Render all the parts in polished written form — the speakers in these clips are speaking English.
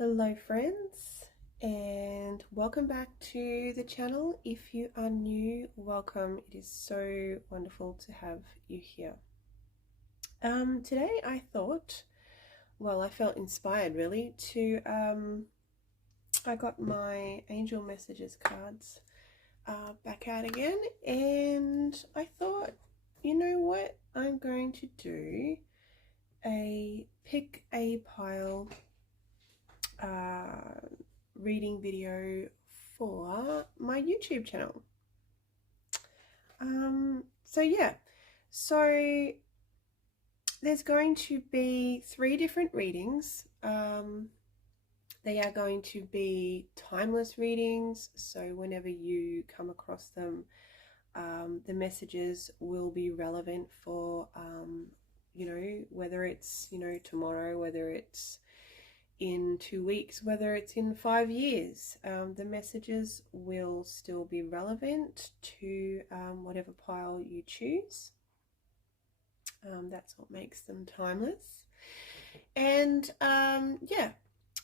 Hello friends, and welcome back to the channel. If you are new, welcome. It is so wonderful to have you here. Today I thought, I felt inspired really to I got my angel messages cards back out again, and I thought, you know what, I'm going to do a pick a pile reading video for my YouTube channel. So there's going to be 3 different readings. They are going to be timeless readings, so whenever you come across them, the messages will be relevant for whether it's tomorrow, whether it's in 2 weeks, whether it's in 5 years, the messages will still be relevant to whatever pile you choose. That's what makes them timeless. And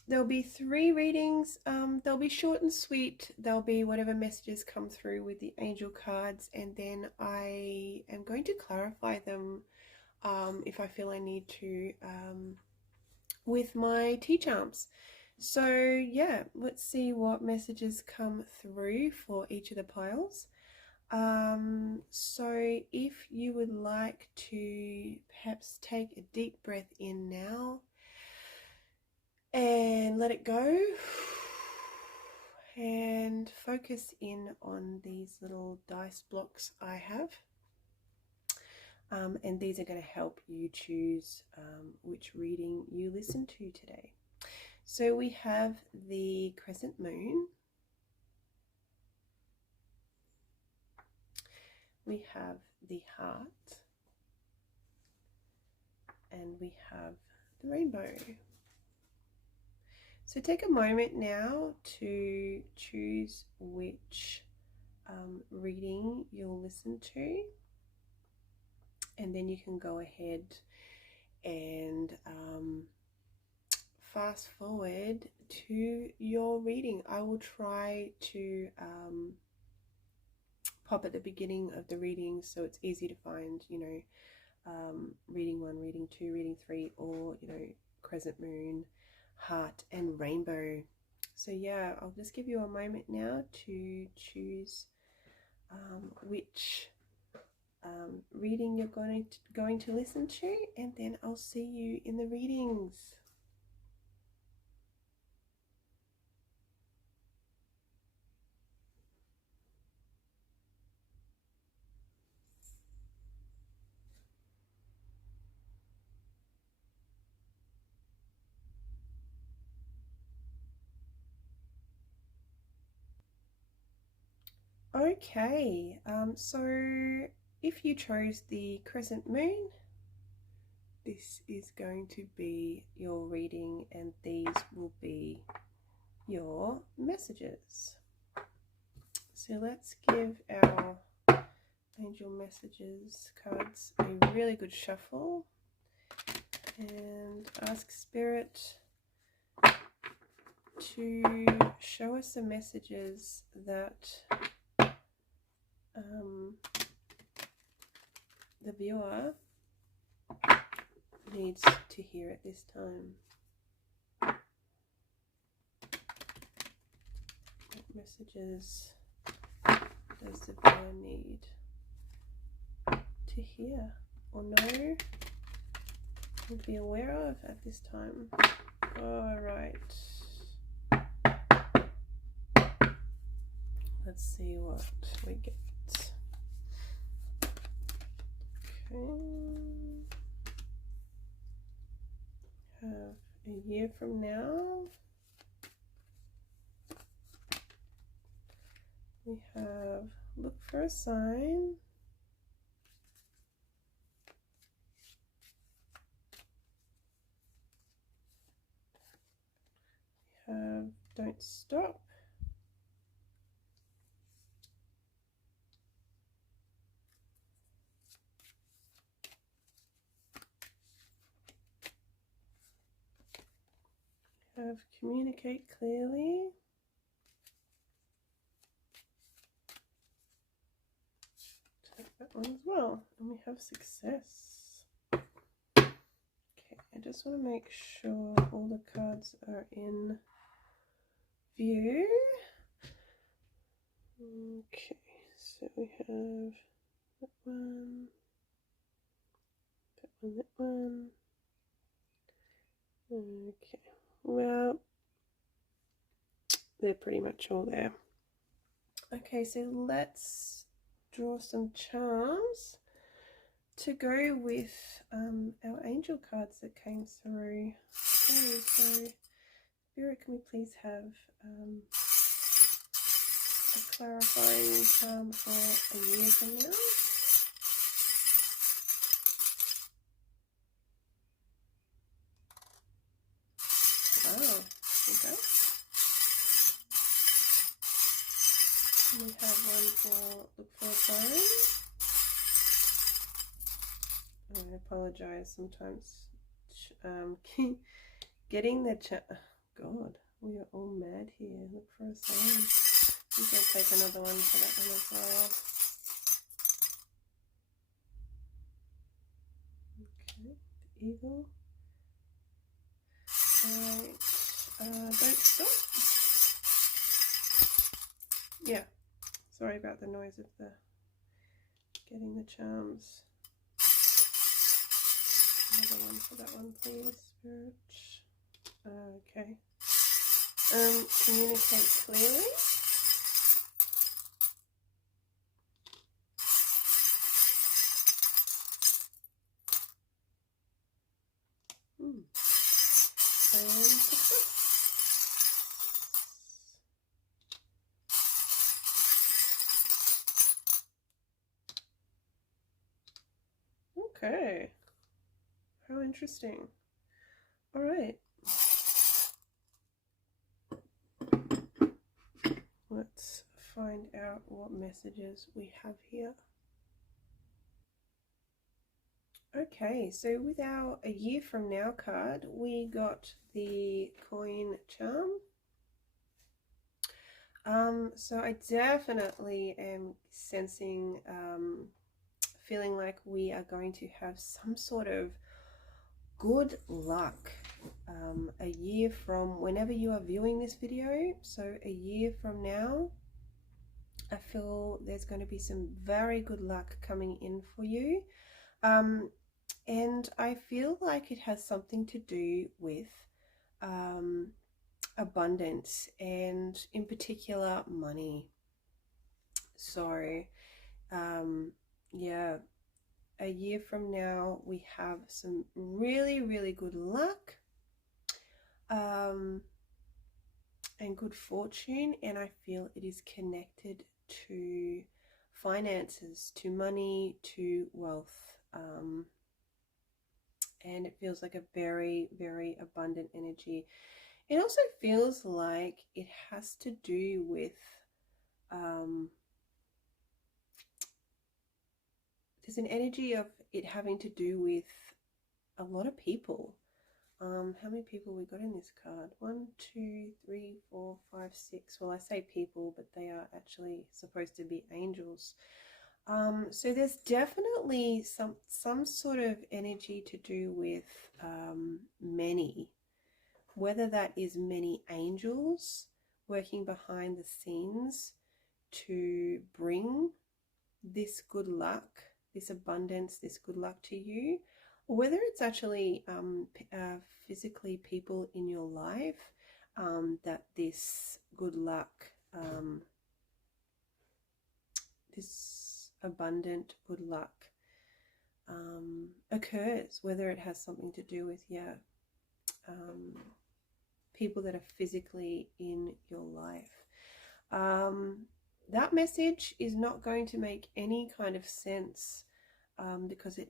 there'll be 3 readings. They'll be short and sweet. There'll be whatever messages come through with the angel cards, and then I am going to clarify them if I feel I need to with my T-charms. So yeah, let's see what messages come through for each of the piles. So if you would like to perhaps take a deep breath in now and let it go, and focus in on these little dice blocks I have. And these are going to help you choose which reading you listen to today. So we have the crescent moon, we have the heart, and we have the rainbow. So take a moment now to choose which reading you'll listen to, and then you can go ahead and fast forward to your reading. I will try to pop at the beginning of the reading so it's easy to find, reading 1, reading 2, reading 3, or, crescent moon, heart, and rainbow. So yeah, I'll just give you a moment now to choose which reading you're going to listen to, and then I'll see you in the readings. Okay, so if you chose the crescent moon, this is going to be your reading, and these will be your messages. So let's give our angel messages cards a really good shuffle and ask Spirit to show us the messages that the viewer needs to hear at this time. What messages does the viewer need to hear or know or be aware of at this time? All right. Let's see what we get. Okay. Have a year from now. We have look for a sign. We have don't stop. have communicate clearly. Take that one as well. And we have success. Okay, I just want to make sure all the cards are in view. Okay, so we have that one, that one, that one. Okay, well, they're pretty much all there. Okay, so let's draw some charms to go with our angel cards that came through. Okay, so Spirit, can we please have a clarifying charm for a year from now? Wow, okay. We have one for look for a sign. I apologize sometimes. Getting the God, we are all mad here. Look for a sign. I'm going to take another one for that one as well. Okay, the eagle. Right, don't stop. Yeah, sorry about the noise of the getting the charms. Another one for that one, please, Spirit. Okay. Communicate clearly. And success. Okay. How interesting. All right. Let's find out what messages we have here. Okay, so with our a year from now card, we got the coin charm. So I definitely am sensing, feeling like we are going to have some sort of good luck a year from whenever you are viewing this video. So a year from now, I feel there's going to be some very good luck coming in for you. And I feel like it has something to do with abundance, and in particular money. So yeah, a year from now we have some really good luck and good fortune, and I feel it is connected to finances, to money, to wealth, and it feels like a very abundant energy. It also feels like it has to do with there's an energy of it having to do with a lot of people. How many people we got in this card? 1, 2, 3, 4, 5, 6. Well, I say people, but they are actually supposed to be angels. So there's definitely some sort of energy to do with many, whether that is many angels working behind the scenes to bring this good luck, this abundance, this good luck to you, or whether it's actually physically people in your life that this good luck, this abundant good luck occurs, whether it has something to do with people that are physically in your life. That message is not going to make any kind of sense because it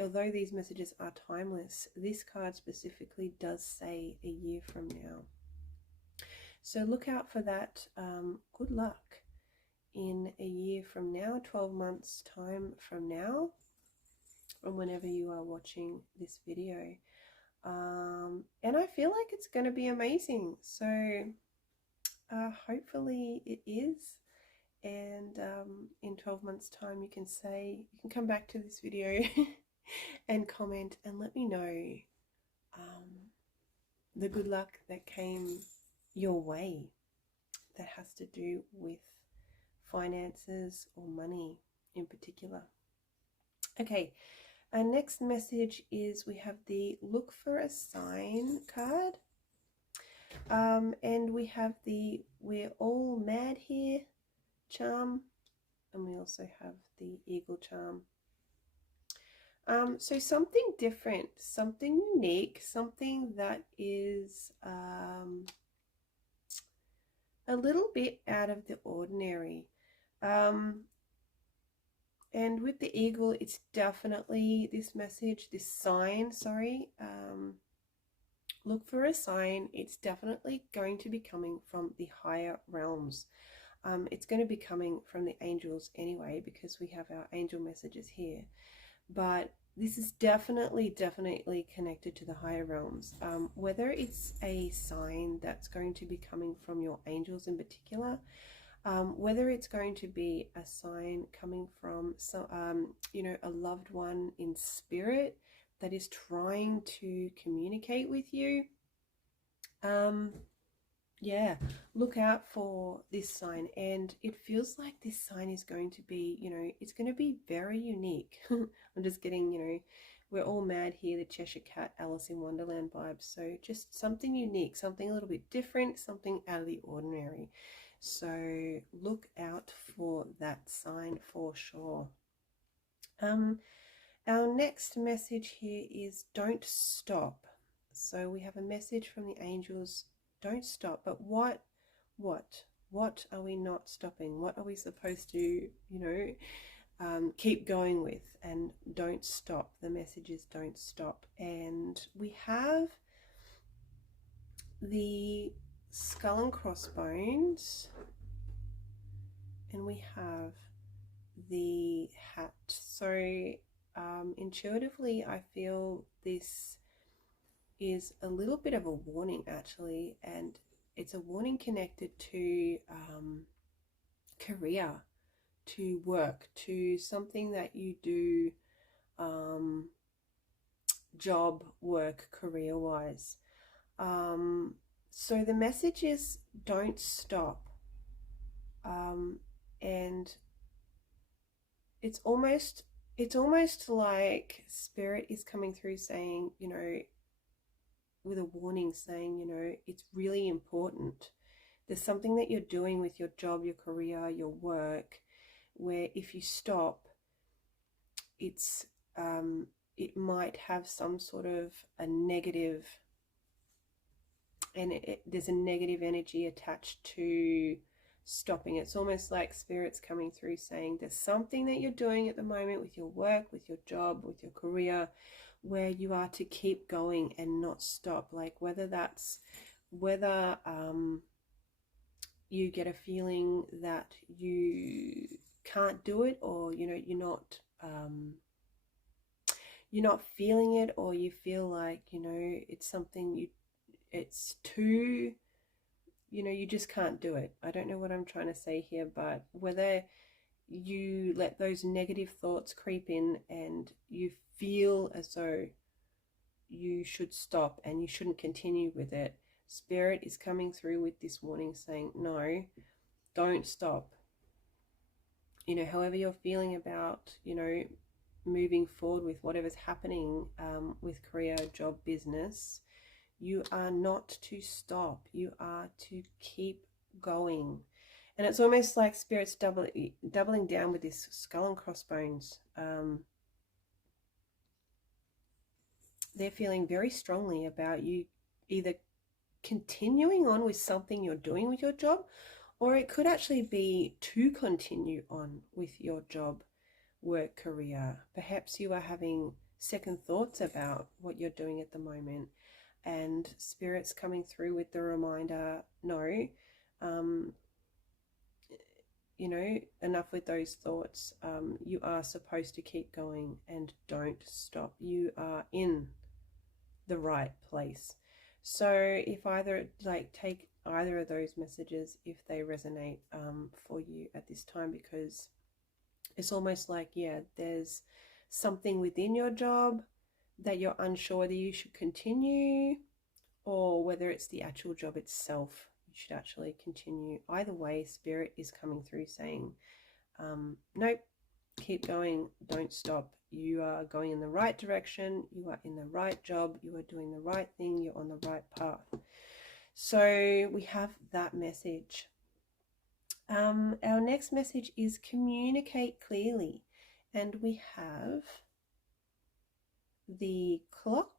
although these messages are timeless, this card specifically does say a year from now. So look out for that good luck in a year from now, 12 months time from now, from whenever you are watching this video. and I feel like it's going to be amazing. So hopefully it is. And in 12 months time, you can come back to this video and comment and let me know the good luck that came your way that has to do with finances or money in particular. Okay, our next message is we have the look for a sign card. And we have the we're all mad here charm, and we also have the eagle charm. So something different, something unique, something that is a little bit out of the ordinary. And with the eagle, it's definitely this message, this sign, sorry. Look for a sign. It's definitely going to be coming from the higher realms. It's going to be coming from the angels anyway, because we have our angel messages here. But this is definitely connected to the higher realms. Whether it's a sign that's going to be coming from your angels in particular, whether it's going to be a sign coming from a loved one in spirit that is trying to communicate with you. Yeah, look out for this sign, and it feels like this sign is going to be, it's going to be very unique. I'm just getting, we're all mad here, the Cheshire Cat, Alice in Wonderland vibes. So just something unique, something a little bit different, something out of the ordinary. So look out for that sign for sure. Our next message here is don't stop. So we have a message from the angels, don't stop. But what are we not stopping? What are we supposed to, keep going with? And don't stop. The message is don't stop. And we have the skull and crossbones, and we have the hat. So intuitively, I feel this is a little bit of a warning actually, and it's a warning connected to career, to work, to something that you do, job, work, career wise. So the message is don't stop, and it's almost like spirit is coming through saying, with a warning saying, it's really important. There's something that you're doing with your job, your career, your work, where if you stop, it's it might have some sort of a negative, and there's a negative energy attached to stopping. It's almost like spirit's coming through saying there's something that you're doing at the moment with your work, with your job, with your career, where you are to keep going and not stop. Like whether you get a feeling that you can't do it, or you're not feeling it, or you feel like it's something it's too, you just can't do it. I don't know what I'm trying to say here, but whether you let those negative thoughts creep in and you feel as though you should stop and you shouldn't continue with it, spirit is coming through with this warning saying, no, don't stop. However you're feeling about, moving forward with whatever's happening with career, job, business, you are not to stop. You are to keep going. And it's almost like spirit's doubling down with this skull and crossbones. They're feeling very strongly about you either continuing on with something you're doing with your job, or it could actually be to continue on with your job, work, career. Perhaps you are having second thoughts about what you're doing at the moment, and spirit's coming through with the reminder, no, enough with those thoughts. You are supposed to keep going and don't stop. You are in the right place. So if either, like, take either of those messages if they resonate for you at this time, because it's almost like, yeah, there's something within your job that you're unsure whether you should continue, or whether it's the actual job itself you should actually continue. Either way, Spirit is coming through saying, nope, keep going, don't stop. You are going in the right direction, you are in the right job, you are doing the right thing, you're on the right path. So we have that message. Our next message is communicate clearly, and we have the clock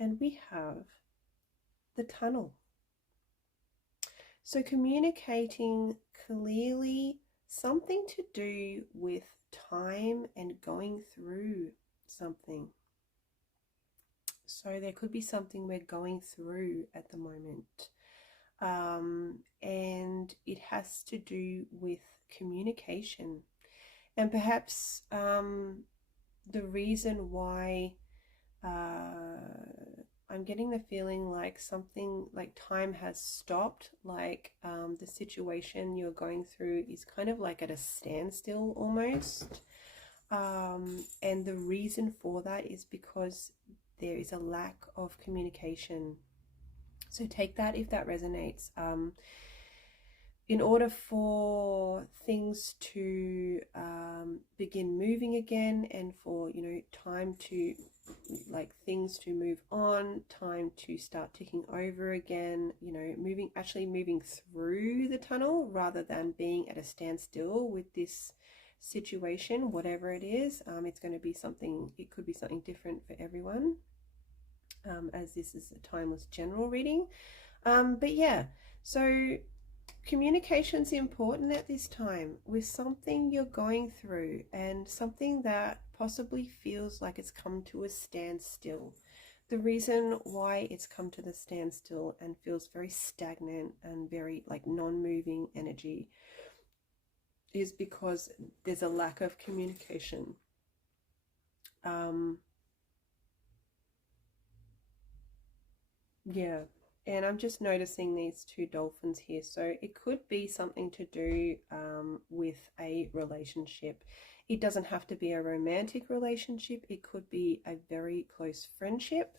and we have the tunnel. So communicating clearly, something to do with time and going through something. So there could be something we're going through at the moment, and it has to do with communication. And perhaps the reason why I'm getting the feeling like something like time has stopped, like the situation you're going through is kind of like at a standstill almost. And the reason for that is because there is a lack of communication. So take that if that resonates. In order for things to begin moving again, and for, you know, time to, like, things to move on, time to start ticking over again, you know, actually moving through the tunnel rather than being at a standstill with this situation, whatever it is. It's going to be something, it could be something different for everyone, as this is a timeless general reading. But yeah, so communication's important at this time with something you're going through, and something that possibly feels like it's come to a standstill. The reason why it's come to the standstill and feels very stagnant and very like non-moving energy is because there's a lack of communication. Yeah. And I'm just noticing these two dolphins here. So it could be something to do with a relationship. It doesn't have to be a romantic relationship. It could be a very close friendship.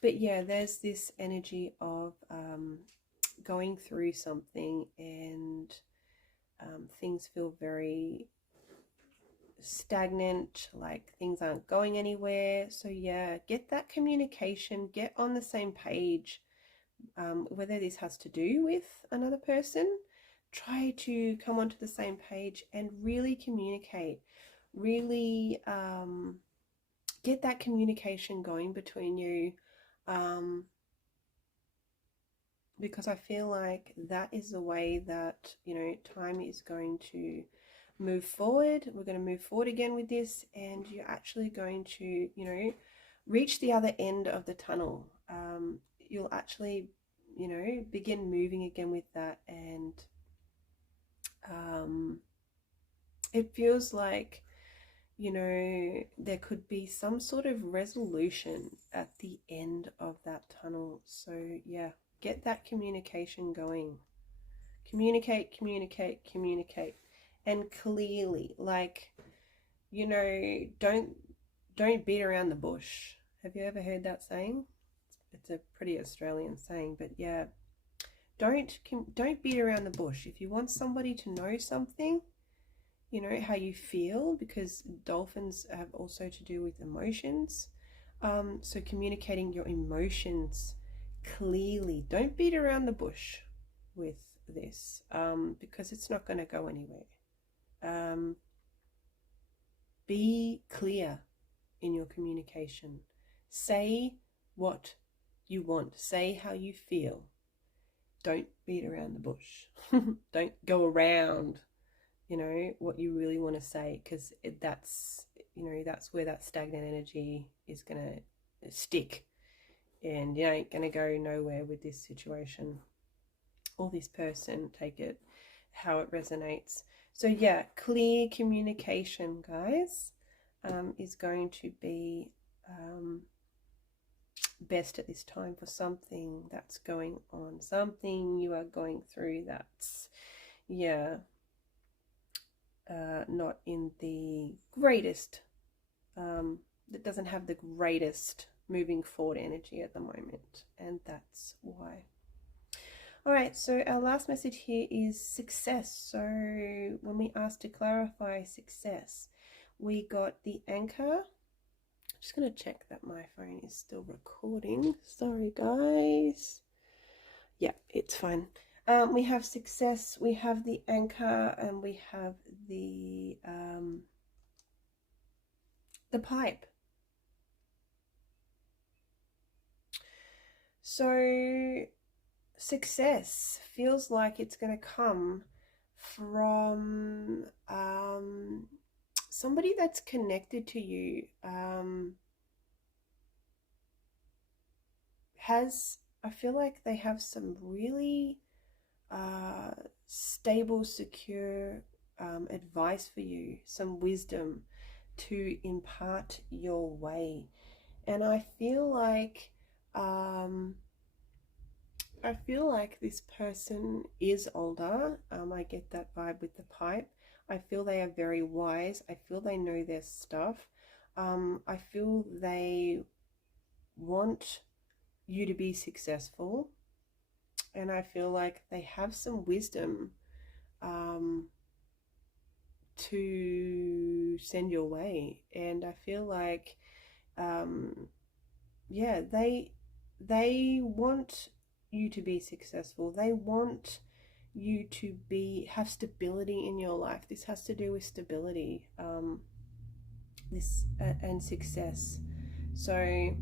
But yeah, there's this energy of going through something, and things feel very stagnant, like things aren't going anywhere. So yeah, get that communication, get on the same page. Whether this has to do with another person, try to come onto the same page and really communicate, really get that communication going between you, because I feel like that is the way that, you know, time is going to move forward. We're going to move forward again with this, and you're actually going to, you know, reach the other end of the tunnel. You'll actually, you know, begin moving again with that, and it feels like, you know, there could be some sort of resolution at the end of that tunnel. So yeah, get that communication going. Communicate, communicate, communicate, and clearly. Like, you know, don't beat around the bush. Have you ever heard that saying? It's a pretty Australian saying, but yeah, don't beat around the bush. If you want somebody to know something, you know, how you feel, because dolphins have also to do with emotions. So communicating your emotions clearly. Don't beat around the bush with this, because it's not going to go anywhere. Be clear in your communication. Say what you want. Say how you feel. Don't beat around the bush. Don't go around, you know, what you really want to say, because that's, you know, that's where that stagnant energy is going to stick, and you ain't going to go nowhere with this situation or this person. Take it how it resonates. So yeah, clear communication, guys, is going to be best at this time for something that's going on, something you are going through that's, yeah, not in the greatest, that doesn't have the greatest moving forward energy at the moment, and that's why. All right, so our last message here is success. So when we asked to clarify success, we got the anchor. I'm just going to check that my phone is still recording. Sorry, guys. Yeah, it's fine. We have success, we have the anchor, and we have the pipe. So success feels like it's going to come from somebody that's connected to you, I feel like they have some really stable, secure advice for you, some wisdom to impart your way. And I feel like this person is older. I get that vibe with the pipe. I feel they are very wise. I feel they know their stuff. I feel they want you to be successful. And I feel like they have some wisdom to send your way. And I feel like, yeah, they want you to be successful. They want you to have stability in your life. This has to do with stability, and success. So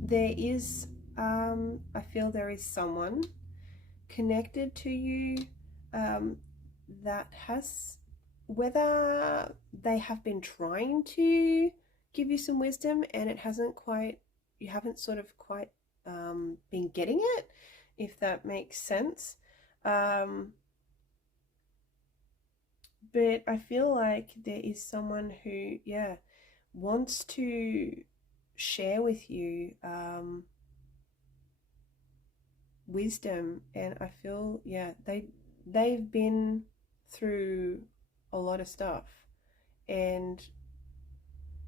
there is, I feel there is someone connected to you that has, whether they have been trying to give you some wisdom and it hasn't quite, you haven't sort of quite been getting it, if that makes sense. But I feel like there is someone who, yeah, wants to share with you wisdom, and I feel, yeah, they've been through a lot of stuff, and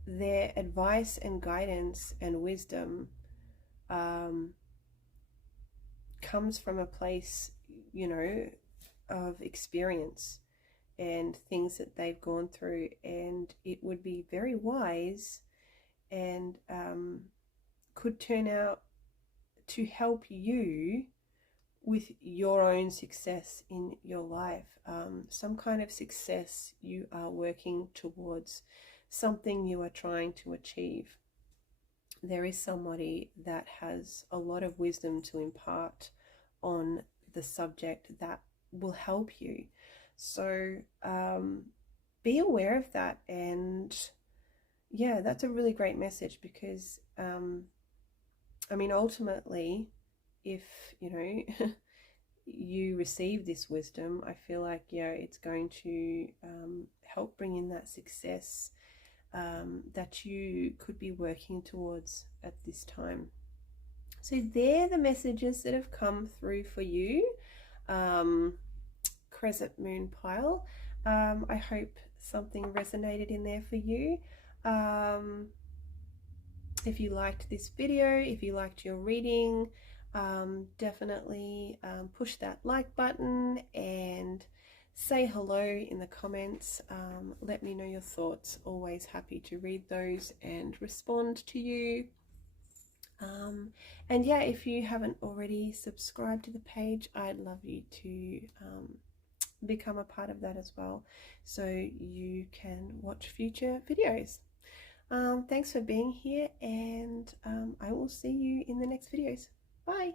their advice and guidance and wisdom comes from a place, you know, of experience and things that they've gone through, and it would be very wise and could turn out to help you with your own success in your life, some kind of success you are working towards, something you are trying to achieve. There is somebody that has a lot of wisdom to impart on the subject that will help you. So be aware of that. And yeah, that's a really great message, because I mean, ultimately, if you know you receive this wisdom, I feel like, yeah, it's going to help bring in that success that you could be working towards at this time. So they're the messages that have come through for you, Crescent Moon Pile. I hope something resonated in there for you. If you liked this video, if you liked your reading, definitely push that like button and say hello in the comments. Let me know your thoughts. Always happy to read those and respond to you. And yeah, if you haven't already subscribed to the page, I'd love you to become a part of that as well, so you can watch future videos. Thanks for being here, and I will see you in the next videos. Bye.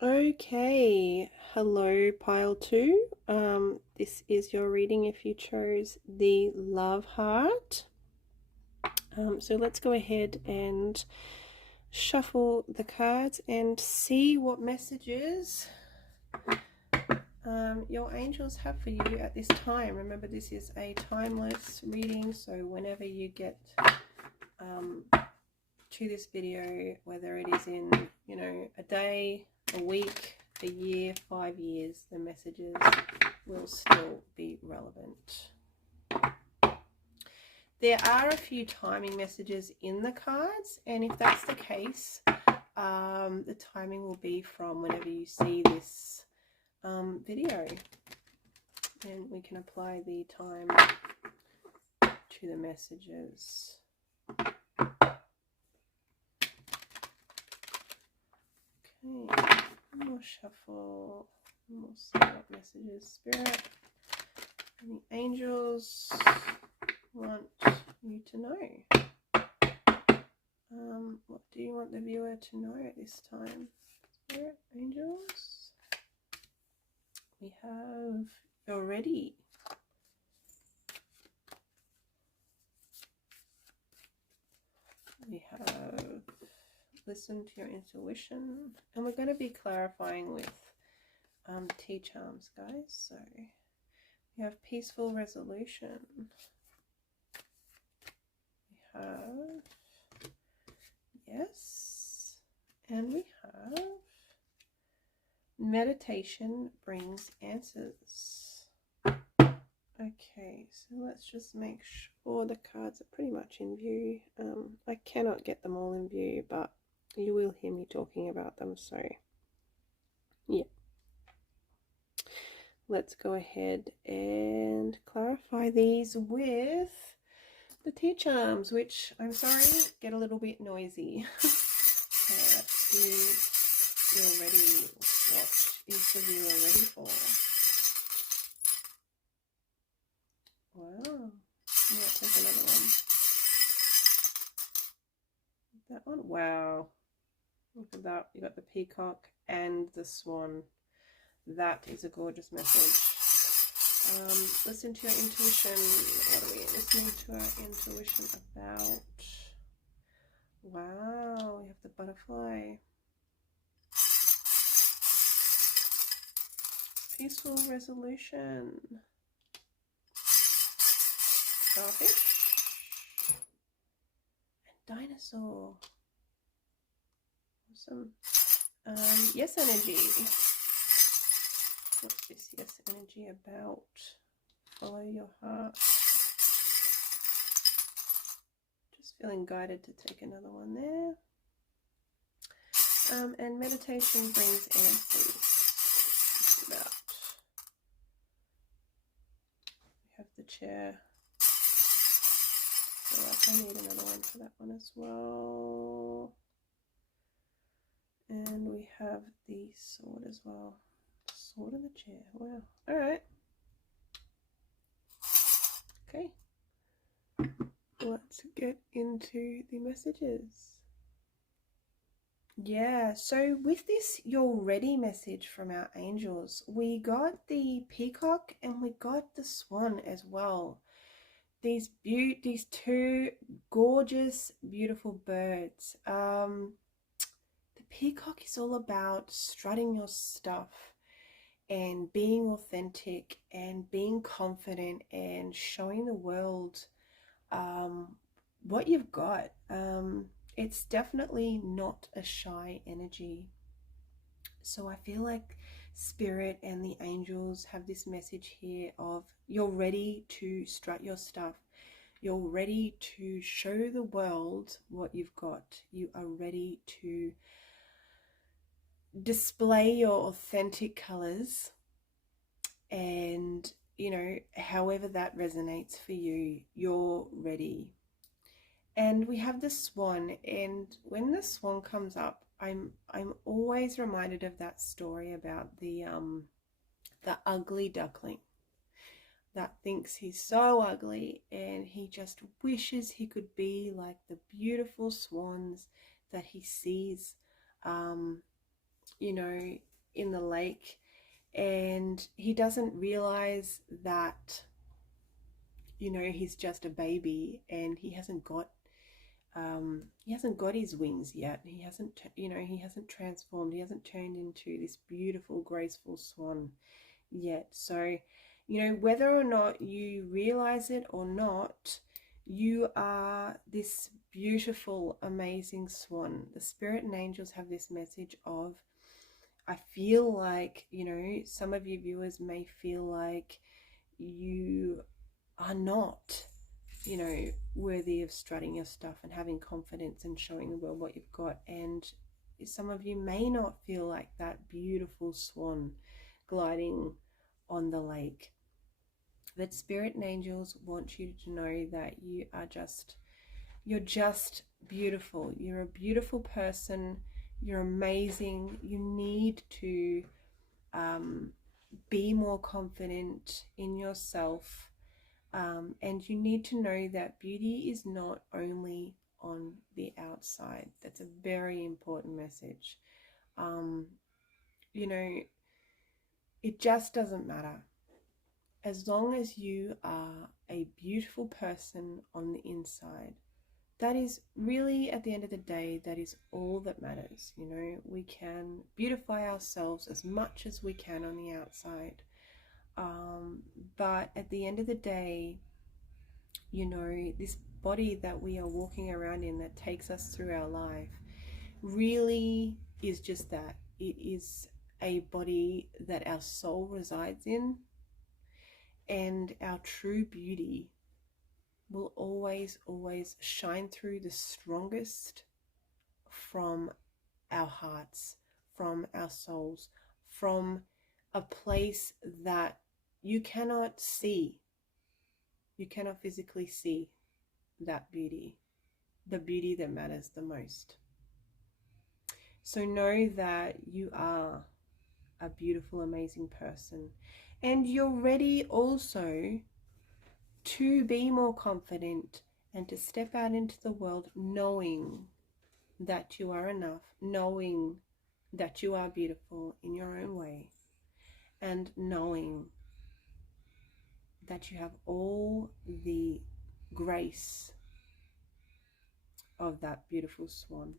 Okay, hello pile 2. This is your reading if you chose the love heart. So let's go ahead and shuffle the cards and see what messages your angels have for you at this time. Remember, this is a timeless reading, so whenever you get to this video, whether it is in, you know, a day, a week, a year, 5 years, the messages will still be relevant. There are a few timing messages in the cards, and if that's the case, the timing will be from whenever you see this video, and we can apply the time to the messages. Okay, more shuffle, more see what messages Spirit and the angels want you to know. What do you want the viewer to know at this time? Spirit, angels. We have you're ready. We have listen to your intuition, and we're going to be clarifying with T charms, guys. So we have peaceful resolution. We have yes, and we have meditation brings answers. Okay, so let's just make sure the cards are pretty much in view. I cannot get them all in view, but you will hear me talking about them, so yeah. Let's go ahead and clarify these with the T charms, which, I'm sorry, get a little bit noisy. Let's do you're ready. What is the viewer ready for? Wow. Let's take another one. That one? Wow. Look at that. You got the peacock and the swan. That is a gorgeous message. Listen to your intuition. What are we listening to our intuition about? Wow, we have the butterfly. Peaceful resolution. Starfish. And dinosaur. Awesome. Yes energy. What's this yes energy about? Follow your heart. Just feeling guided to take another one there. And meditation brings answers. What's this about? We have the chair. I feel like I need another one for that one as well. And we have the sword as well. Sword in the chair. Wow. Alright. Okay. Let's get into the messages. Yeah, so with this you're ready message from our angels, we got the peacock and we got the swan as well. These two gorgeous, beautiful birds. The peacock is all about strutting your stuff and being authentic and being confident and showing the world what you've got. It's definitely not a shy energy. So I feel like Spirit and the angels have this message here of you're ready to strut your stuff. You're ready to show the world what you've got. You are ready to display your authentic colors, and you know, however that resonates for you, you're ready. And we have the swan, and when the swan comes up, I'm always reminded of that story about the ugly duckling that thinks he's so ugly and he just wishes he could be like the beautiful swans that he sees you know, in the lake, and he doesn't realize that, you know, he's just a baby and he hasn't got his wings yet. He hasn't, you know, he hasn't transformed. He hasn't turned into this beautiful, graceful swan yet. So, you know, whether or not you realize it or not, you are this beautiful, amazing swan. The spirit and angels have this message of, I feel like, you know, some of you viewers may feel like you are not, you know, worthy of strutting your stuff and having confidence and showing the world what you've got. And some of you may not feel like that beautiful swan gliding on the lake. But spirit and angels want you to know that you're just beautiful. You're a beautiful person. You're amazing. You need to be more confident in yourself. And you need to know that beauty is not only on the outside. That's a very important message. You know, it just doesn't matter. As long as you are a beautiful person on the inside, that is really, at the end of the day, that is all that matters. You know, we can beautify ourselves as much as we can on the outside. But at the end of the day, you know, this body that we are walking around in that takes us through our life really is just that. It is a body that our soul resides in, and our true beauty will always, always shine through the strongest from our hearts, from our souls, from a place that you cannot see. You cannot physically see that beauty, the beauty that matters the most. So know that you are a beautiful, amazing person, and you're ready also to be more confident and to step out into the world knowing that you are enough, knowing that you are beautiful in your own way, and knowing that you have all the grace of that beautiful swan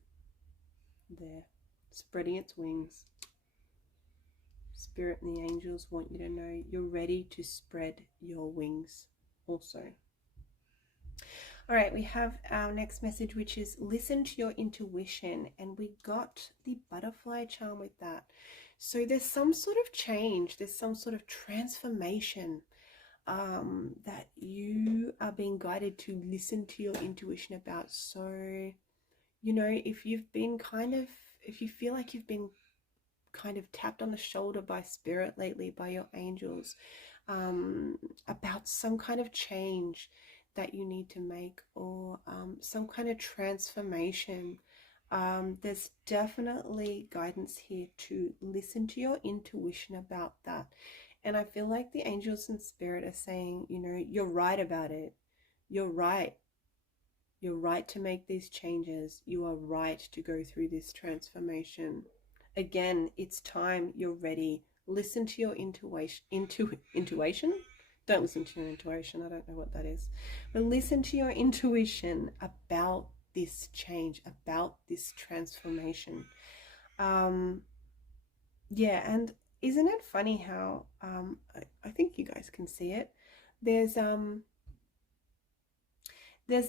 there, spreading its wings. Spirit and the angels want you to know you're ready to spread your wings also. All right, we have our next message, which is listen to your intuition. And we got the butterfly charm with that. So there's some sort of change, there's some sort of transformation that you are being guided to listen to your intuition about. So, you know, if you feel like you've been kind of tapped on the shoulder by spirit lately, by your angels, about some kind of change that you need to make, or some kind of transformation, there's definitely guidance here to listen to your intuition about that. And I feel like the angels and spirit are saying, you know, you're right about it. You're right. You're right to make these changes. You are right to go through this transformation. Again, it's time. You're ready. Listen to your intuition. Intuition? Don't listen to your intuition. I don't know what that is. But listen to your intuition about this change, about this transformation. Yeah, and isn't it funny how I think you guys can see it. There's the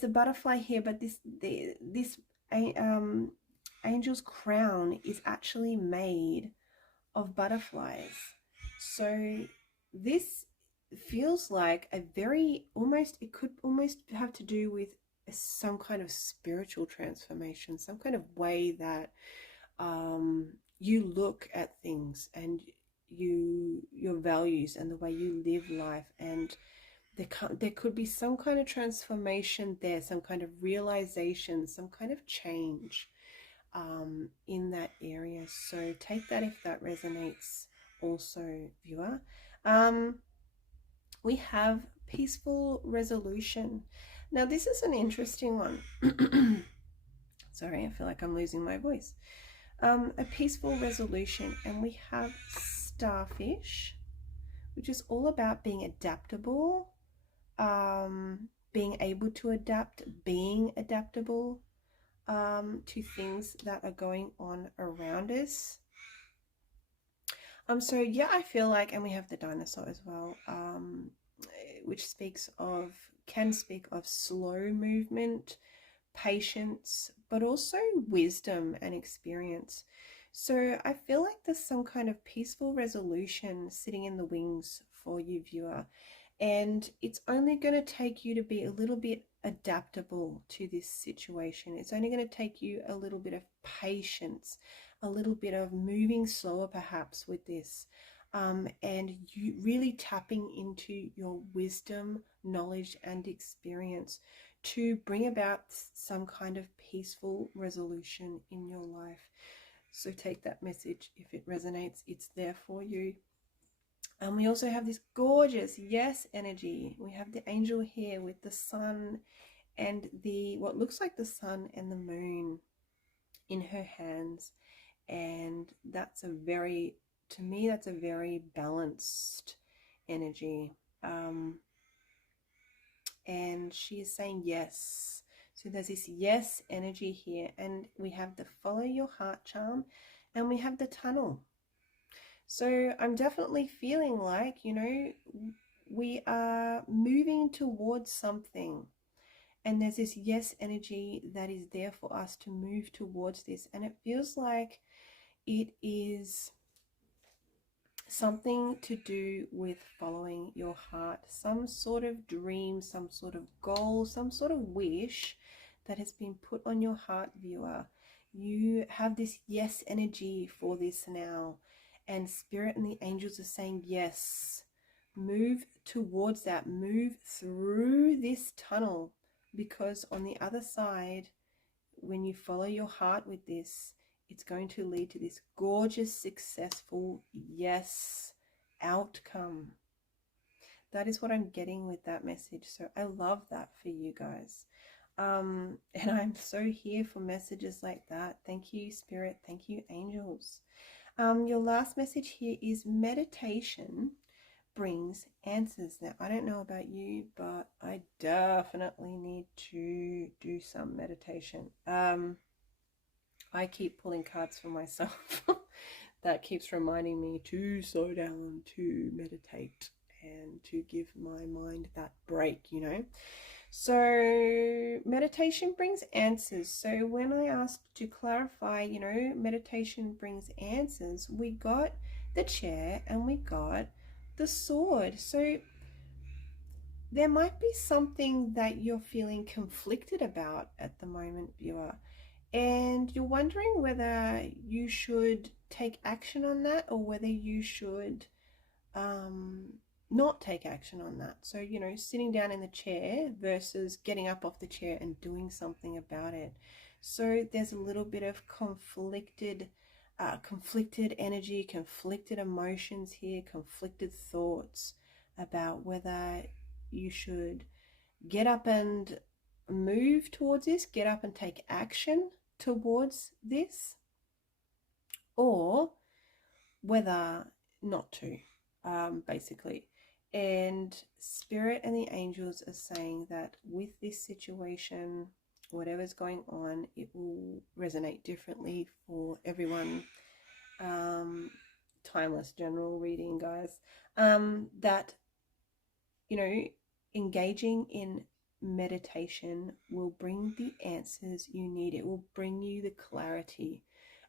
butterfly here, but this angel's crown is actually made of butterflies. So this feels like a very it could almost have to do with some kind of spiritual transformation, some kind of way that you look at things, and your values and the way you live life, and there could be some kind of transformation there, some kind of realization, some kind of change in that area. So take that if that resonates also, viewer. We have peaceful resolution. Now this is an interesting one. Sorry, I feel like I'm losing my voice. A peaceful resolution, and we have starfish, which is all about being adaptable, being able to adapt, being adaptable to things that are going on around us. So yeah, I feel like, and we have the dinosaur as well, which can speak of slow movement, patience, but also wisdom and experience. So I feel like there's some kind of peaceful resolution sitting in the wings for you, viewer. And it's only going to take you to be a little bit adaptable to this situation. It's only going to take you a little bit of patience, a little bit of moving slower perhaps with this. And you really tapping into your wisdom, knowledge, and experience to bring about some kind of peaceful resolution in your life. So take that message if it resonates, it's there for you. And we also have this gorgeous yes energy. We have the angel here with the sun and the what looks like the sun and the moon in her hands. And that's to me, that's a very balanced energy. And she is saying yes. So there's this yes energy here, and we have the follow your heart charm, and we have the tunnel. So I'm definitely feeling like, we are moving towards something, and there's this yes energy that is there for us to move towards this, and it feels like it is something to do with following your heart, some sort of dream, some sort of goal, some sort of wish that has been put on your heart, viewer. You have this yes energy for this now, and spirit and the angels are saying yes. Move towards that, move through this tunnel, because on the other side, when you follow your heart with this, it's going to lead to this gorgeous, successful yes outcome. That is what I'm getting with that message. So I love that for you guys. And I'm so here for messages like that. Thank you, Spirit. Thank you, angels. Your last message here is meditation brings answers. Now, I don't know about you, but I definitely need to do some meditation. I keep pulling cards for myself. That keeps reminding me to slow down, to meditate, and to give my mind that break, So meditation brings answers. So when I asked to clarify, meditation brings answers, we got the chair and we got the sword. So there might be something that you're feeling conflicted about at the moment, viewer, and you're wondering whether you should take action on that or whether you should not take action on that. So, sitting down in the chair versus getting up off the chair and doing something about it. So there's a little bit of conflicted energy, conflicted emotions here, conflicted thoughts about whether you should get up and move towards this, get up and take action towards this, or whether not to, basically. And Spirit and the angels are saying that with this situation, whatever's going on, it will resonate differently for everyone. Timeless general reading, guys. That, engaging in meditation will bring the answers you need. It will bring you the clarity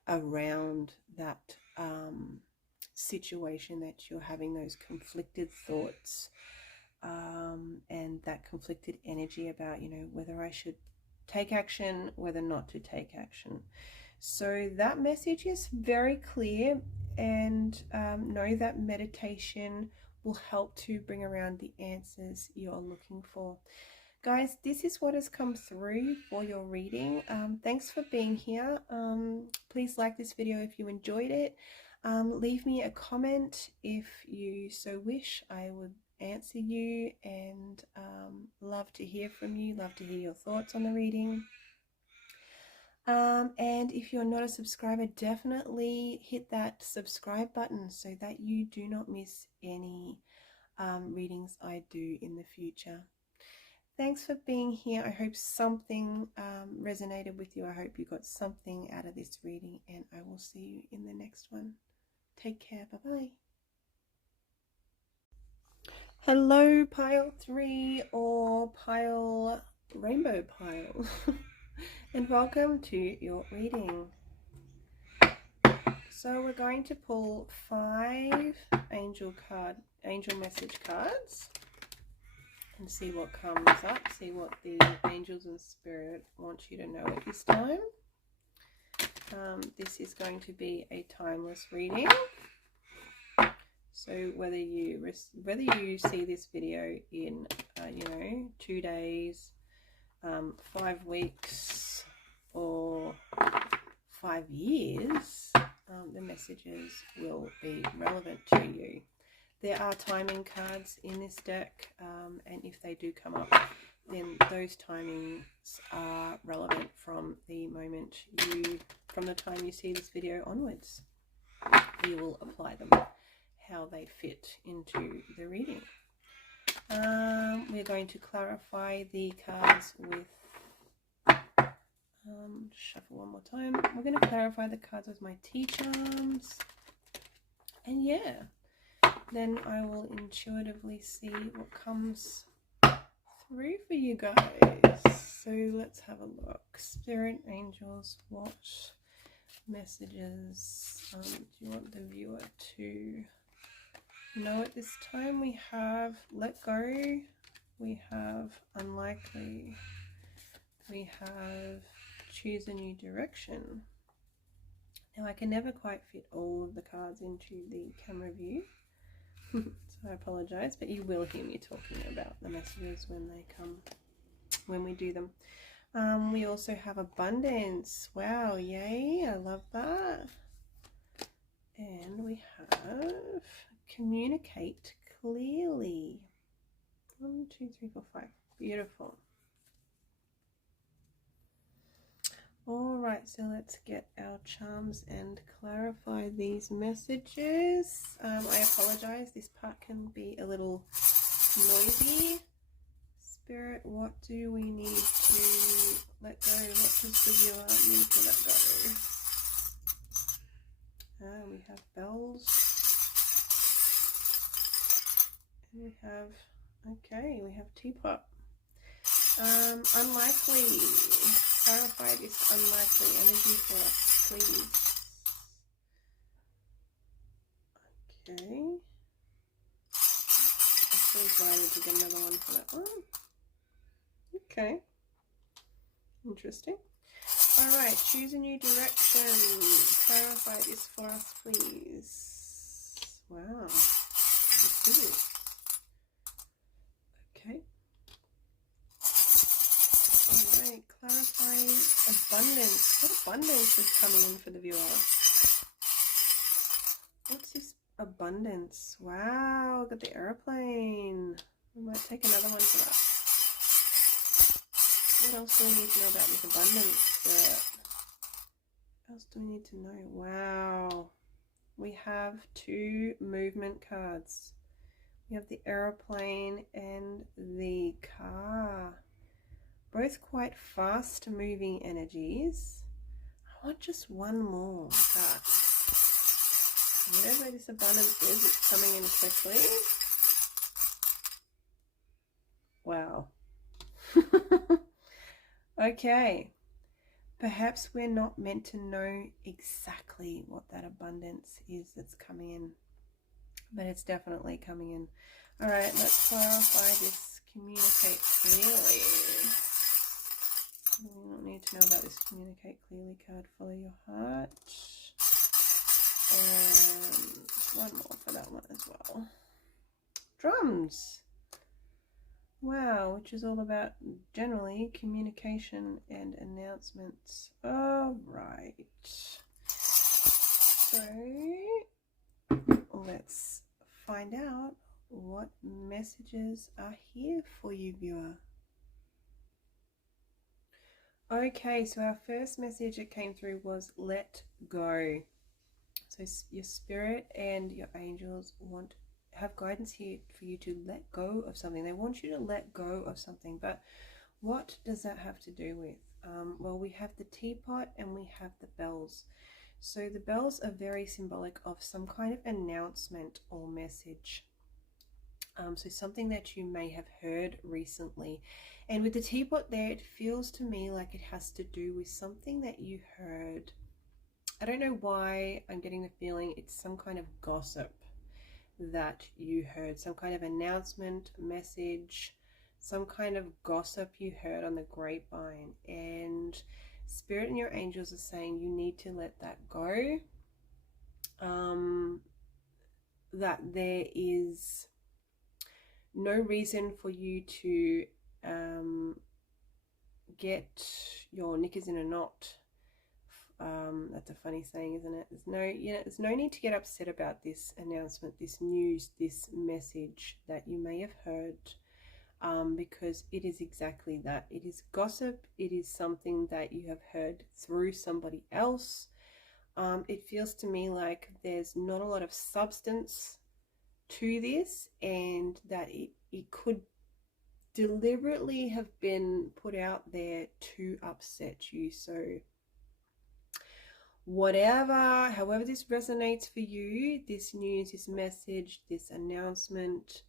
around that situation that you're having, those conflicted thoughts, and that conflicted energy about, whether I should take action, whether not to take action. So that message is very clear, and know that meditation will help to bring around the answers you're looking for. Guys, this is what has come through for your reading. Thanks for being here. Please like this video if you enjoyed it. Leave me a comment if you so wish. I would answer you, and love to hear from you, love to hear your thoughts on the reading. And if you're not a subscriber, definitely hit that subscribe button so that you do not miss any readings I do in the future. Thanks for being here. I hope something resonated with you. I hope you got something out of this reading, and I will see you in the next one. Take care. Bye-bye. Hello, pile 3 or pile rainbow pile. And welcome to your reading. So we're going to pull 5 angel message cards and see what comes up, see what the angels and spirit want you to know at this time. This is going to be a timeless reading. So whether you see this video in 2 days, 5 weeks, or 5 years, the messages will be relevant to you. There are timing cards in this deck, and if they do come up, then those timings are relevant from the time you see this video onwards. You will apply them how they fit into the reading. We're going to clarify the cards with shuffle one more time. We're going to clarify the cards with my tea charms, and yeah, then I will intuitively see what comes through for you guys. So let's have a look. Spirit, angels, what messages do you want the viewer to know at this time? We have let go, we have unlikely, we have choose a new direction. Now I can never quite fit all of the cards into the camera view, so I apologize, but you will hear me talking about the messages when they come, when we do them. We also have abundance. Wow, yay, I love that. And we have communicate clearly. 1, 2, 3, 4, 5. Beautiful. All right, so let's get our charms and clarify these messages. I apologize, this part can be a little noisy. Spirit, what do we need to let go? What does the viewer need to let go? We have bells. And we have, okay, we have teapot. Unlikely. Clarify this unlikely energy for us, please. Okay. I feel guided to get another one for that one. Okay. Interesting. Alright, choose a new direction. Clarify this for us, please. Wow. Okay. Alright, clarifying abundance. What abundance is coming in for the viewer? What's this abundance? Wow, got the airplane. We might take another one for that. What else do we need to know about this abundance? What else do we need to know? Wow. We have 2 movement cards. We have the aeroplane and the car. Both quite fast moving energies. I want just one more, but whatever this abundance is, it's coming in quickly. Wow. Okay. Perhaps we're not meant to know exactly what that abundance is that's coming in, but it's definitely coming in. All right, let's clarify this. Communicate clearly. We don't need to know about this communicate clearly card. Follow your heart. And one more for that one as well. Drums. Wow, which is all about generally communication and announcements. All right. So let's find out what messages are here for you, viewer. Okay, so our first message that came through was let go. So your spirit and your angels have guidance here for you to let go of something. They want you to let go of something, but what does that have to do with? Well, we have the teapot and we have the bells. So the bells are very symbolic of some kind of announcement or message. So something that you may have heard recently. And with the teapot there, it feels to me like it has to do with something that you heard. I don't know why I'm getting the feeling it's some kind of gossip that you heard, some kind of announcement, message, some kind of gossip you heard on the grapevine. And Spirit and your angels are saying you need to let that go. That there is no reason for you to get your knickers in a knot. That's a funny saying, isn't it? There's no need to get upset about this announcement, this news, this message that you may have heard, because it is exactly that. It is gossip. It is something that you have heard through somebody else. It feels to me like there's not a lot of substance to this, and that it could deliberately have been put out there to upset you. So however this resonates for you, this news, this message, this announcement,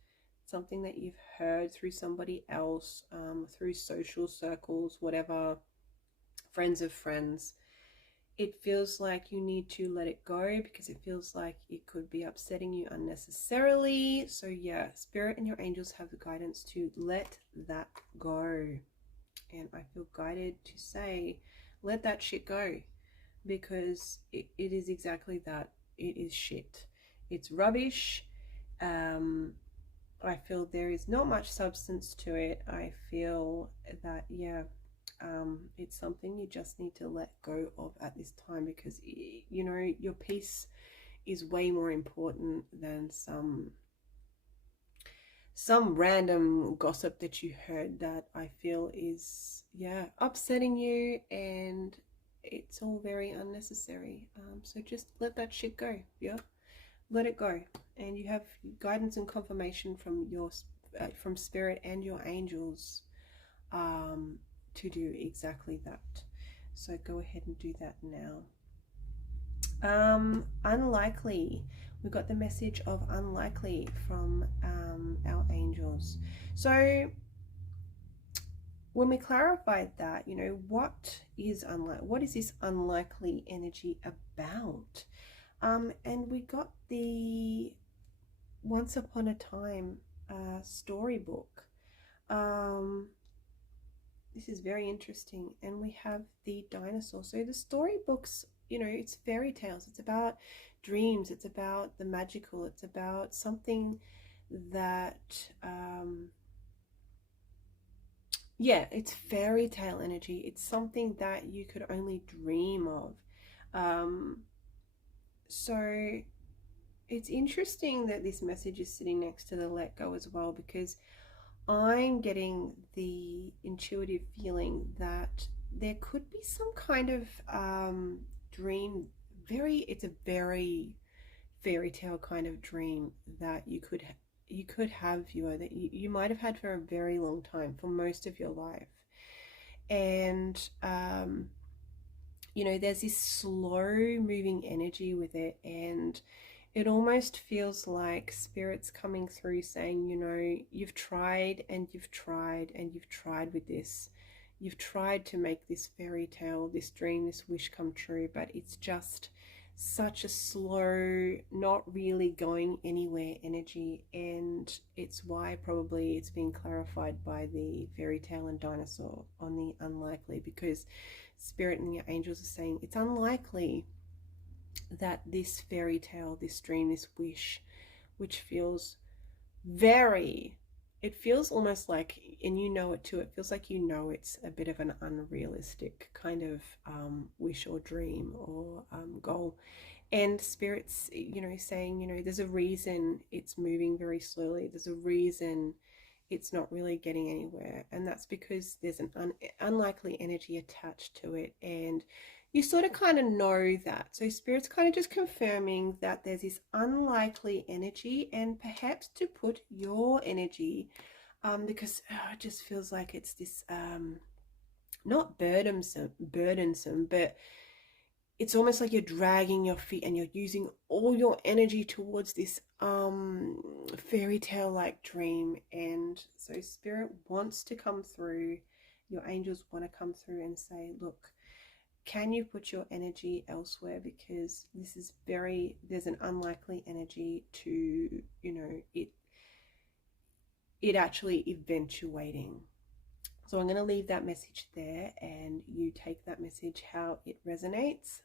something that you've heard through somebody else, through social circles, whatever, friends of friends, it feels like you need to let it go because it feels like it could be upsetting you unnecessarily. So yeah, Spirit and your angels have the guidance to let that go. And I feel guided to say, let that shit go, because it is exactly that. It is shit. It's rubbish. I feel there is not much substance to it. I feel that, yeah, it's something you just need to let go of at this time, because you know your peace is way more important than some random gossip that you heard that I feel is, yeah, upsetting you, and it's all very unnecessary. So just let that shit go. Yeah, let it go, and you have guidance and confirmation from from Spirit and your angels to do exactly that. So go ahead and do that now. Unlikely. We got the message of unlikely from our angels. So when we clarified that, you know, what is this unlikely energy about? And we got the Once Upon a Time storybook. This is very interesting. And we have the dinosaur. So the storybooks, you know, it's fairy tales. It's about dreams. It's about the magical. It's about something that, yeah, it's fairy tale energy. It's something that you could only dream of. So it's interesting that this message is sitting next to the let go as well, because I'm getting the intuitive feeling that there could be some kind of dream. It's a very fairy tale kind of dream that you could have, viewer, that you might have had for a very long time, for most of your life. And you know, there's this slow moving energy with it, and it almost feels like Spirit's coming through saying, you know, you've tried and you've tried and you've tried with this. You've tried to make this fairy tale, this dream, this wish come true, but it's just such a slow, not really going anywhere energy. And it's why probably it's being clarified by the fairy tale and dinosaur on the unlikely, because Spirit and your angels are saying it's unlikely that this fairy tale, this dream, this wish, which feels it feels almost like, and you know it too, it feels like, you know, it's a bit of an unrealistic kind of wish or dream or goal. And Spirit's, you know, saying, you know, there's a reason it's moving very slowly. There's a reason it's not really getting anywhere. And that's because there's an unlikely energy attached to it. And you sort of kind of know that. So Spirit's kind of just confirming that there's this unlikely energy, and perhaps to put your energy, because it just feels like it's this, not burdensome, but it's almost like you're dragging your feet and you're using all your energy towards this fairy tale like dream. And so spirit wants to come through, your angels want to come through and say, look, can you put your energy elsewhere, because this is there's an unlikely energy to, it actually eventuating. So I'm going to leave that message there, and you take that message how it resonates.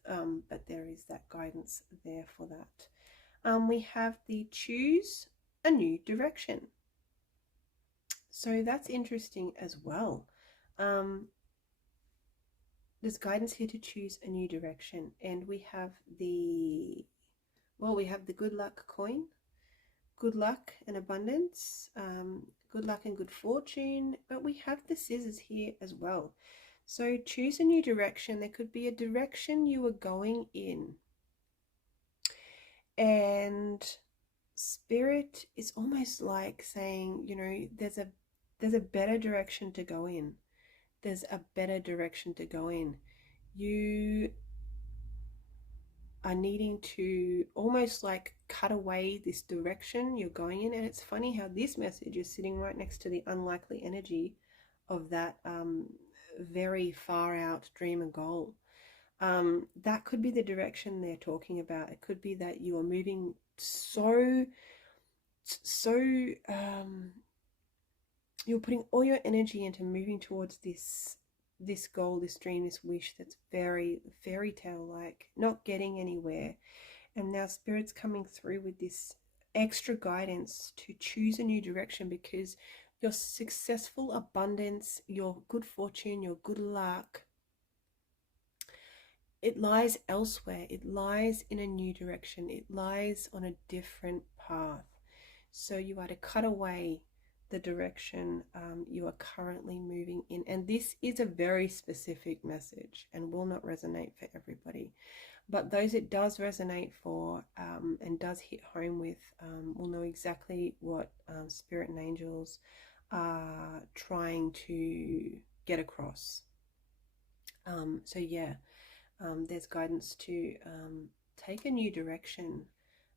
But there is that guidance there for that. We have the choose a new direction. So that's interesting as well. There's guidance here to choose a new direction, and we have the good luck coin, good luck and abundance, good luck and good fortune, but we have the scissors here as well. So choose a new direction. There could be a direction you are going in, and spirit is almost like saying, there's a better direction to go in. There's a better direction to go in. You are needing to almost like cut away this direction you're going in. And it's funny how this message is sitting right next to the unlikely energy of that very far out dream and goal. That could be the direction they're talking about. It could be that you are moving so you're putting all your energy into moving towards this goal, this dream, this wish that's very fairy tale like, not getting anywhere. And now spirit's coming through with this extra guidance to choose a new direction, because your successful abundance, your good fortune, your good luck, it lies elsewhere. It lies in a new direction. It lies on a different path. So you are to cut away the direction you are currently moving in. And this is a very specific message and will not resonate for everybody. But those it does resonate for and does hit home with will know exactly what spirit and angels are trying to get across. So yeah, there's guidance to take a new direction,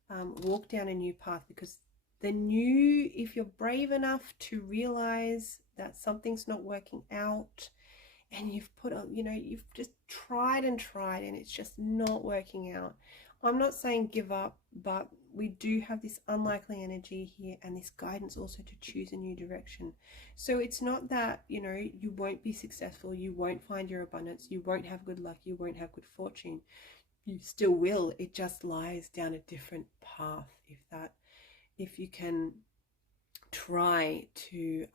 walk down a new path, because if you're brave enough to realize that something's not working out, and you've you've just tried and tried and it's just not working out, I'm not saying give up, but we do have this unlikely energy here and this guidance also to choose a new direction. So it's not that, you won't be successful, you won't find your abundance, you won't have good luck, you won't have good fortune. You still will. It just lies down a different path. If you can try to,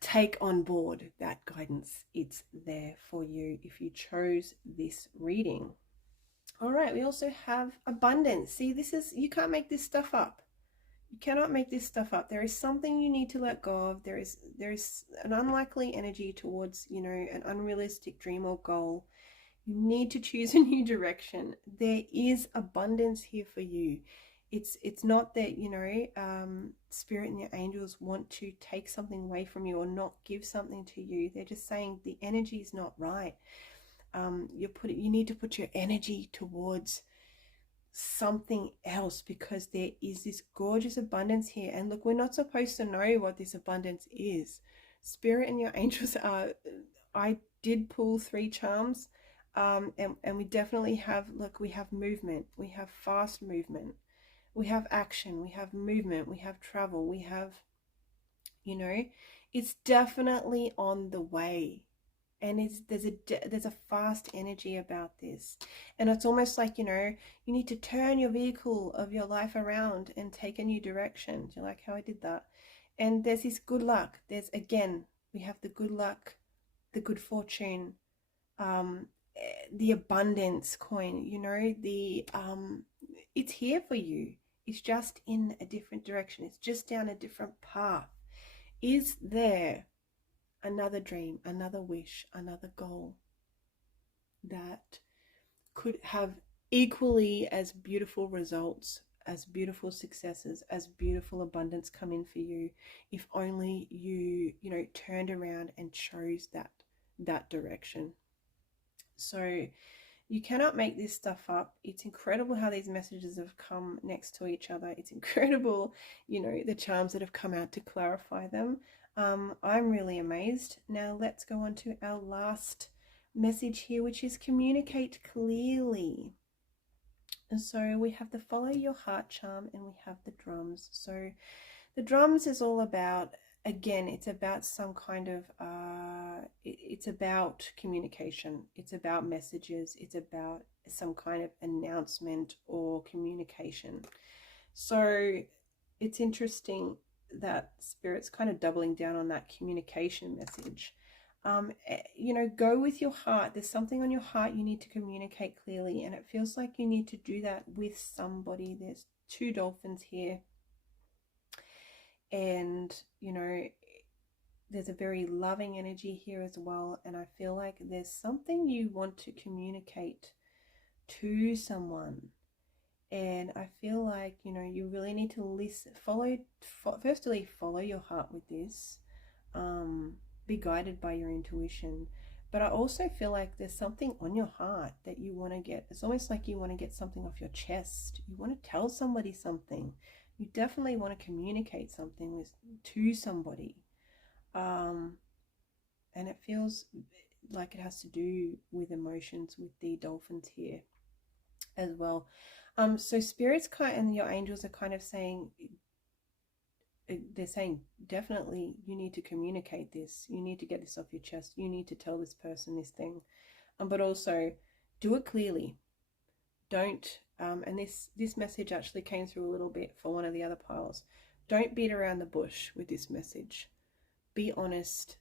take on board that guidance, it's there for you if you chose this reading. All right, we also have abundance. See, you can't make this stuff up. You cannot make this stuff up. There is something you need to let go of. There is an unlikely energy towards, an unrealistic dream or goal. You need to choose a new direction. There is abundance here for you. It's not that, spirit and your angels want to take something away from you or not give something to you. They're just saying the energy is not right. You need to put your energy towards something else, because there is this gorgeous abundance here. And look, we're not supposed to know what this abundance is. Spirit and your angels I did pull 3 charms, and we definitely have, look, we have movement, we have fast movement, we have action, we have movement, we have travel, we have, it's definitely on the way. And there's a fast energy about this. And it's almost like, you need to turn your vehicle of your life around and take a new direction. Do you like how I did that? And there's this good luck. We have the good luck, the good fortune, the abundance coin, it's here for you. It's just in a different direction. It's just down a different path. Is there another dream, another wish, another goal that could have equally as beautiful results, as beautiful successes, as beautiful abundance come in for you, if only you, turned around and chose that direction? So you cannot make this stuff up. It's incredible how these messages have come next to each other. It's incredible, the charms that have come out to clarify them. I'm really amazed. Now let's go on to our last message here, which is communicate clearly. And so we have the follow your heart charm and we have the drums. So the drums is all about, again, it's about some kind of, it's about communication. It's about messages. It's about some kind of announcement or communication. So it's interesting that Spirit's kind of doubling down on that communication message. Go with your heart. There's something on your heart you need to communicate clearly, and it feels like you need to do that with somebody. There's two dolphins here, and there's a very loving energy here as well, and I feel like there's something you want to communicate to someone. And I feel like you really need to listen, firstly follow your heart with this, be guided by your intuition. But I also feel like there's something on your heart that you want to get. It's almost like you want to get something off your chest. You want to tell somebody something. You definitely want to communicate something to somebody. And it feels like it has to do with emotions with the dolphins here as well. So spirits and your angels are kind of saying, they're saying definitely you need to communicate this. You need to get this off your chest. You need to tell this person this thing, but also do it clearly. Don't and this message actually came through a little bit for one of the other piles. Don't beat around the bush with this message. Be honest,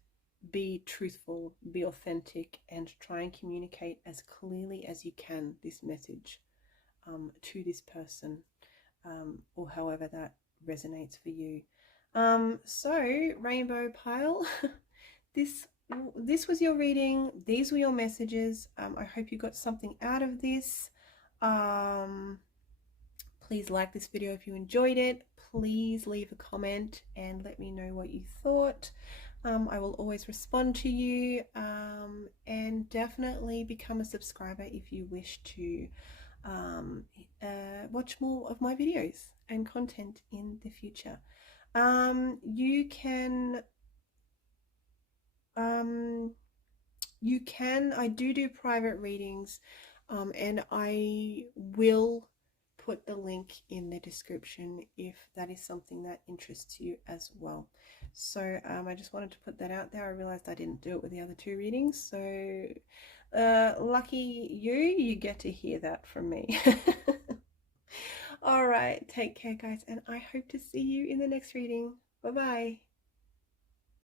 be truthful, be authentic, and try and communicate as clearly as you can this message to this person, or however that resonates for you. So rainbow pile, this was your reading. These were your messages. I hope you got something out of this. Please like this video if you enjoyed it. Please leave a comment and let me know what you thought. I will always respond to you, and definitely become a subscriber if you wish to watch more of my videos and content in the future. You can I do private readings, and I will put the link in the description if that is something that interests you as well. So I just wanted to put that out there. I realized I didn't do it with the other two readings, so lucky you get to hear that from me. All right, take care guys, and I hope to see you in the next reading. Bye bye.